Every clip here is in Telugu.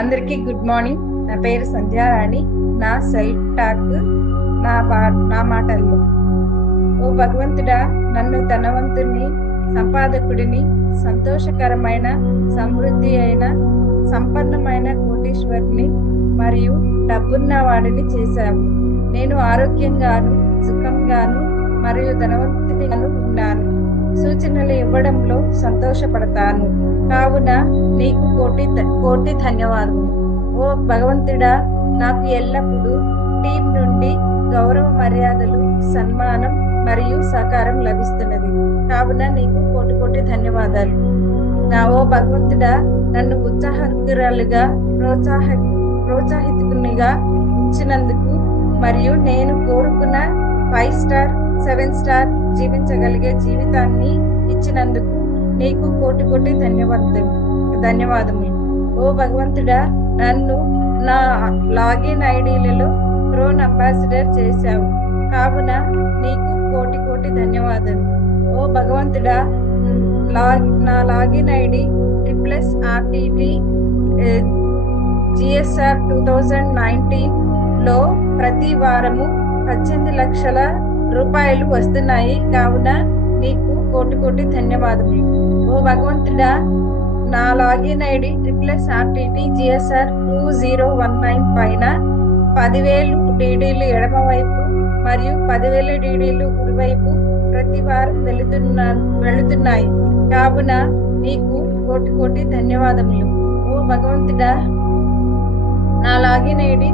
అందరికీ గుడ్ మార్నింగ్. నా పేరు సంధ్యారాణి. నా సెల్ఫ్ టాక్ నా మాటల్లో. ఓ భగవంతుడా, నన్ను ధనవంతుని, సంపాదకుడిని, సంతోషకరమైన, సమృద్ధి అయిన, సంపన్నమైన కోటీశ్వరుని మరియు డబ్బున్న వాడిని చేశావు. నేను ఆరోగ్యంగాను, సుఖంగాను మరియు ధనవంతునిగాను ఉన్నాను. సూచనలు ఇవ్వడంలో సంతోషపడతాను. కావున నీకు కోటి ధన్యవాదములు. ఓ భగవంతుడా, నాకు ఎల్లప్పుడూ టీం నుండి గౌరవ మర్యాదలు, సన్మానం మరియు సహకారం లభిస్తున్నది. కావున నీకు కోటి ధన్యవాదాలు. ఓ భగవంతుడా, నన్ను ఉత్సాహకురాలుగా, ప్రోత్సాహితునిగా ఉంచినందుకు మరియు నేను కోరుకున్న 5 స్టార్ 7 స్టార్ జీవించగలిగే జీవితాన్ని ఇచ్చినందుకు నీకు కోటి ధన్యవాదములు. ఓ భగవంతుడా, నన్ను నా లాగిన్ ఐడీలలో క్రోన్ అంబాసిడర్ చేశావు. కావున నీకు కోటి ధన్యవాదాలు. ఓ భగవంతుడా, నా లాగిన్ ఐడి RTT GSR 2019లో ప్రతి వారము 18 లక్షల రూపాయలు వస్తున్నాయి. కావున నీకు కోటి ధన్యవాదములు. ఓ భగవంతుడా, నా లాగిన్ ఐడి RTT GSR 2019 పైన 10,000 డీడీలు ఎడమవైపు మరియు 10,000 డీడీలు కుడివైపు ప్రతి వారం వెళుతున్నాయి. కావున నీకు కోటి ధన్యవాదములు. ఓ భగవంతుడా, నా లాగిన్ ఐడి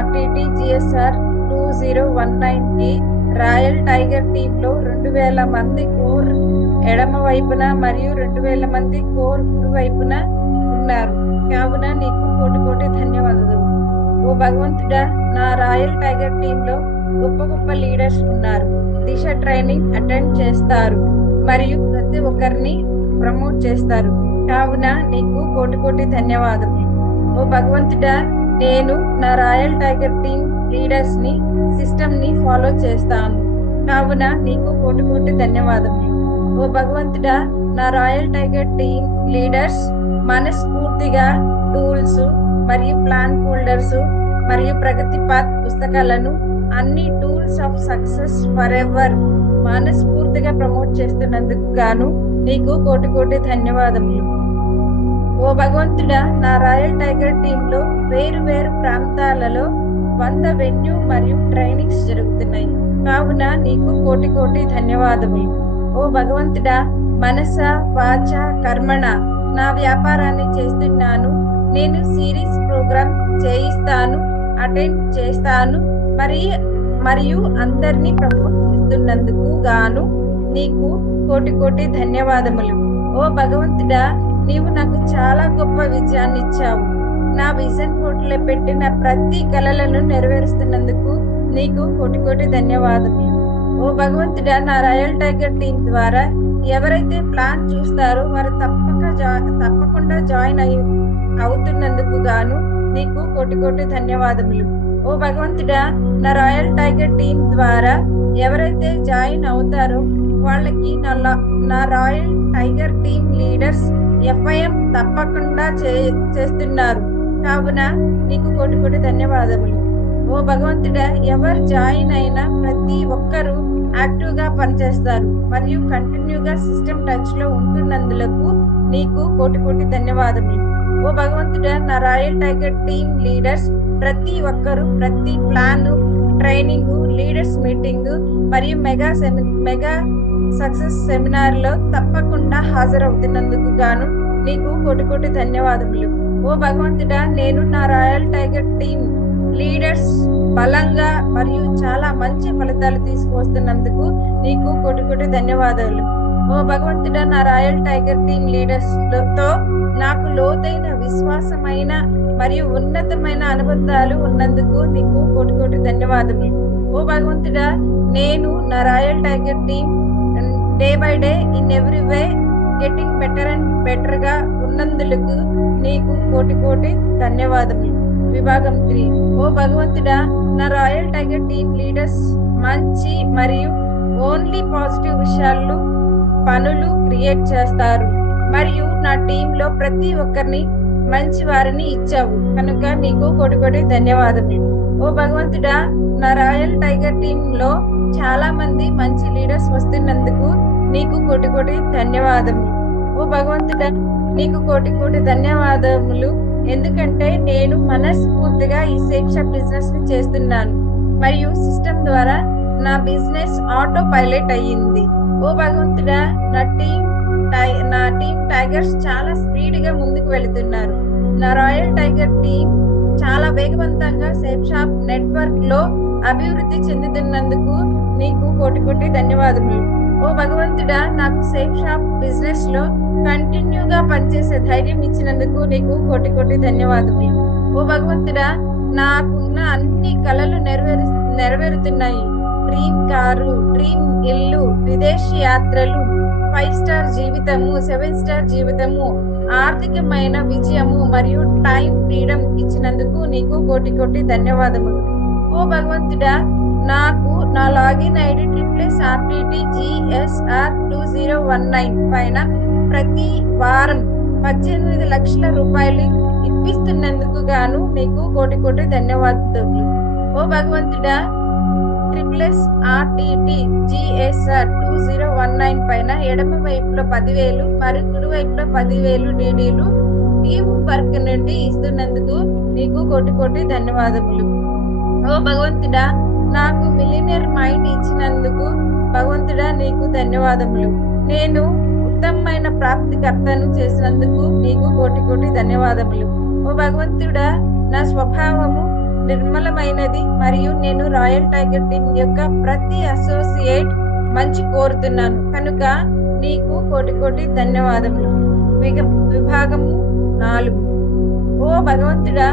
RTT GSR 2019కి రాయల్ టైగర్ టీంలో 2,000 మంది కోర్ ఎడమ వైపున మరియు 2,000 మంది కోర్ కుడి వైపున ఉన్నారు. కావున నీకు కోటి ధన్యవాదాలు. ఓ భగవంతుడా, నా రాయల్ టైగర్ టీంలో గొప్ప లీడర్స్ ఉన్నారు. దిశ ట్రైనింగ్ అటెండ్ చేస్తారు మరియు ప్రతి ఒక్కరిని ప్రమోట్ చేస్తారు. కావున నీకు కోటి ధన్యవాదములు. ఓ భగవంతుడా, నేను నా రాయల్ టైగర్ టీం లీడర్స్ ని సిస్టమ్ ని ఫాలో చేస్తాను. కావున నీకు కోటి ధన్యవాదములు. ఓ భగవంతుడా, నా రాయల్ టైగర్ టీం లీడర్స్ మనస్ఫూర్తిగా టూల్స్ మరియు ప్లాన్ ఫోల్డర్స్ మరియు ప్రగతి పాత్ పుస్తకాలను అన్ని tools of success for ever మనస్ఫూర్తిగా ప్రమోట్ చేస్తున్నందుకు గాను నీకు కోటి ధన్యవాదములు. ఓ భగవంతుడా, నా రాయల్ టైగర్ టీంలో వేరు ప్రాంతాలలో 100 వెన్యూ మరియు ట్రైనింగ్స్ జరుగుతున్నాయి. కావున నీకు కోటి ధన్యవాదములు. ఓ భగవంతుడా, మనస వాచ కర్మణ నా వ్యాపారాన్ని చేస్తున్నాను. నేను సిరీస్ ప్రోగ్రామ్ చేయిస్తాను, అటెండ్ చేస్తాను మరియు అందరినీ ప్రమోట్ చేస్తున్నందుకు గాను నీకు కోటి ధన్యవాదములు. ఓ భగవంతుడా, నీవు నాకు చాలా గొప్ప విజయాన్ని ఇచ్చావు. నా విజన్ బోర్డులో పెట్టిన ప్రతి కలలను నెరవేరుస్తున్నందుకు నీకు కోటి ధన్యవాదములు. ఓ భగవంతుడా, నా రాయల్ టైగర్ టీం ద్వారా ఎవరైతే ప్లాన్ చూస్తారో వారు తప్పకుండా జాయిన్ అవుతున్నందుకు గాను నీకు కోటి ధన్యవాదములు. ఓ భగవంతుడా, నా రాయల్ టైగర్ టీం ద్వారా ఎవరైతే జాయిన్ అవుతారో వాళ్ళకి నా royal tiger team leaders FIM తప్పకుండా చేస్తున్నారు. కావున నీకు కోటి ధన్యవాదములు. ఓ భగవంతుడా, ఎవరు జాయిన్ అయినా ప్రతి ఒక్కరూ యాక్టివ్ గా పనిచేస్తారు మరియు కంటిన్యూగా సిస్టమ్ టచ్ లో ఉంటున్నందులకు నీకు కోటి ధన్యవాదములు. ఓ భగవంతుడా, నా రాయల్ టైగర్ టీం లీడర్స్ ప్రతి ఒక్కరూ ప్రతి ప్లాన్, ట్రైనింగ్, లీడర్స్ మీటింగ్ మరియు మెగా సక్సెస్ సెమినార్ లో తప్పకుండా హాజరవుతున్నందుకు గాను నీకు కోటి ధన్యవాదములు. ఓ భగవంతుడా, నేను నా రాయల్ టైగర్ టీం లీడర్స్ బలంగా మరియు చాలా మంచి ఫలితాలు తీసుకువస్తున్నందుకు నీకు కోటి ధన్యవాదాలు. ఓ భగవంతుడా, నా రాయల్ టైగర్ టీం లీడర్స్ తో నాకు లోతైన విశ్వాసమైన మరియు ఉన్నతమైన అనుబంధాలు ఉన్నందుకు నీకు కోటి ధన్యవాదములు. ఓ భగవంతుడా, నేను నా royal tiger team day by day in every way getting better and better గా ఉన్నందుకు నీకు కోటి ధన్యవాదములు. విభాగం 3. ఓ భగవంతుడా, నా రాయల్ టైగర్ టీం లీడర్స్ మంచి మరియు ఓన్లీ పాజిటివ్ విషయాలు పనులు క్రియేట్ చేస్తారు మరియు నా టీంలో ప్రతి ఒక్కరిని మంచి వారిని ఇచ్చావు కనుక నీకు కోటి కోటి ధన్యవాదములు. ఓ భగవంతుడా, నా రాయల్ టైగర్ టీమ్ లో చాలా మంది మంచి లీడర్స్ వస్తున్నందుకు నీకు కోటి కోటి ధన్యవాదములు. ఓ భగవంతుడా, నీకు కోటి కోటి ధన్యవాదములు. ఎందుకంటే నేను మనస్ఫూర్తిగా ఈ సేఫ్ షాప్ బిజినెస్ ని చేస్తున్నాను మరియు సిస్టమ్ ద్వారా నా బిజినెస్ ఆటో పైలట్ అయ్యింది. ఓ భగవంతుడా, నా టీం టైగర్స్ చాలా స్పీడ్ గా ముందుకు వెళుతున్నారు. నా రాయల్ టైగర్ టీం చాలా వేగవంతంగా సేఫ్ షాప్ నెట్వర్క్ లో అభివృద్ధి చెందుతున్నందుకు నీకు కోటి కోటి ధన్యవాదములు. ఓ భగవంతుడా, నాకు సేఫ్ షాప్ బిజినెస్ లో కంటిన్యూగా పనిచేసే ధైర్యం ఇచ్చినందుకు నీకు కోటి కోటి ధన్యవాదములు. ఓ భగవంతుడా, నాకున్న అన్ని కళలు నెరవేరుతున్నాయి. డ్రీమ్ కారు, డ్రీమ్ ఇల్లు, విదేశీ యాత్రలు, 5 స్టార్ జీవితము, 7 స్టార్ జీవితము, ఆర్థికమైన విజయము మరియు టైం ఫ్రీడమ్ ఇచ్చినందుకు నీకు కోటి కోటి ధన్యవాదములు. ఓ భగవంతుడా, నాకు నా లాగిన్ ఐడి RTTGSR 2019 పైన ప్రతి వారం 18 లక్షల రూపాయలు ఇప్పిస్తున్నందుకు గాను నీకు కోటి కోటి ధన్యవాదాలు. ఓ భగవంతుడా, RTTGSR 2019 పైన ఎడమ వైపులో 10,000 మరియు కుడి వైపులో 10,000 డీడీలు టీమ్ వర్క్ నుండి ఇస్తున్నందుకు నీకు కోటి కోటి ధన్యవాదములు. ఓ భగవంతుడా, నాకు మిలినియర్ మైండ్ ఇచ్చినందుకు భగవంతుడా నీకు ధన్యవాదములు. నేను ఉత్తమమైన ప్రాప్తికర్తను చేసినందుకు నీకు కోటి కోటి ధన్యవాదములు. ఓ భగవంతుడా, నా స్వభావము నిర్మలమైనది మరియు నేను రాయల్ టైగర్ టీమ్ యొక్క ప్రతి అసోసియేట్ మంచి కోరుతున్నాను కనుక నీకు కోటి కోటి ధన్యవాదములు. విభాగము 4. ఓ భగవంతుడా,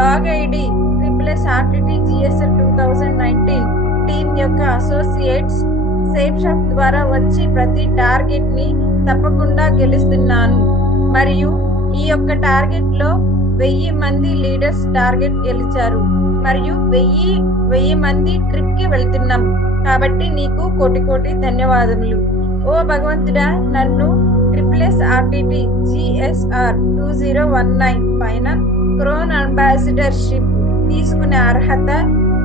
లాగ్ ఐడి RTTGSR 2019 టీమ్ యొక్క అసోసియేట్స్ సేఫ్ షాప్ ద్వారా వచ్చి ప్రతి టార్గెట్ ని తప్పకుండా గెలుస్తున్నాను మరియు ఈ యొక్క టార్గెట్ లో 1000 మంది లీడర్స్ టార్గెట్ గెలిచారు మరియు 1000 మంది ట్రిప్ కి వెళ్తున్నాం కాబట్టి నీకు కోటి కోటి ధన్యవాదములు. ఓ భగవంతుడా, నన్ను RTTGSR 2019 పైన క్రోన్ అంబాసిడర్షిప్ తీసుకునే అర్హత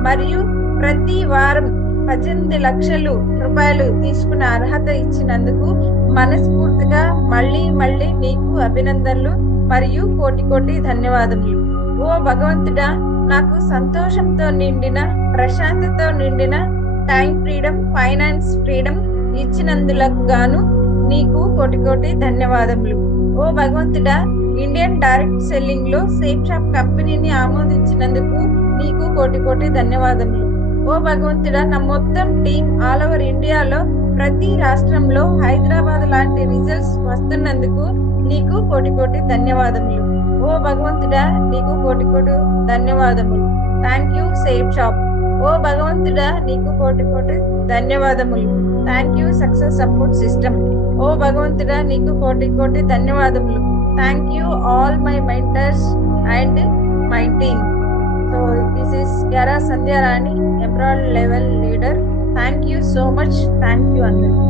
మరియు ప్రతి వారం 18 లక్షల రూపాయలు తీసుకునే అర్హత ఇచ్చినందుకు మనస్ఫూర్తిగా మళ్ళీ నీకు అభినందనలు మరియు కోటి కోటి ధన్యవాదములు. ఓ భగవంతుడా, నాకు సంతోషంతో నిండిన, ప్రశాంతతో నిండిన టైం ఫ్రీడమ్, ఫైనాన్స్ ఫ్రీడమ్ ఇచ్చినందులకు గాను నీకు కోటి కోటి ధన్యవాదములు. ఓ భగవంతుడా, ఇండియన్ డైరెక్ట్ సెల్లింగ్ లో సేఫ్ షాప్ కంపెనీని ఆమోదించినందుకు నీకు కోటి కోటి ధన్యవాదములు. ఓ భగవంతుడా, నా మొత్తం టీం ఆల్ ఓవర్ ఇండియాలో ప్రతి రాష్ట్రంలో హైదరాబాద్ లాంటి రిజల్ట్స్ వస్తున్నందుకు నీకు కోటి కోటి ధన్యవాదములు. ఓ భగవంతుడా, నీకు కోటి కోటి ధన్యవాదములు. Thank you safe shop. ఓ భగవంతుడా, నీకు కోటి కోటి ధన్యవాదములు. Thank you success support system. ఓ భగవంతుడా, నీకు కోటి కోటి ధన్యవాదములు. Thank you all my mentors and my team. So this is Gyara Sandhya Rani, Emerald level leader. Thank you so much. Thank you అందరూ.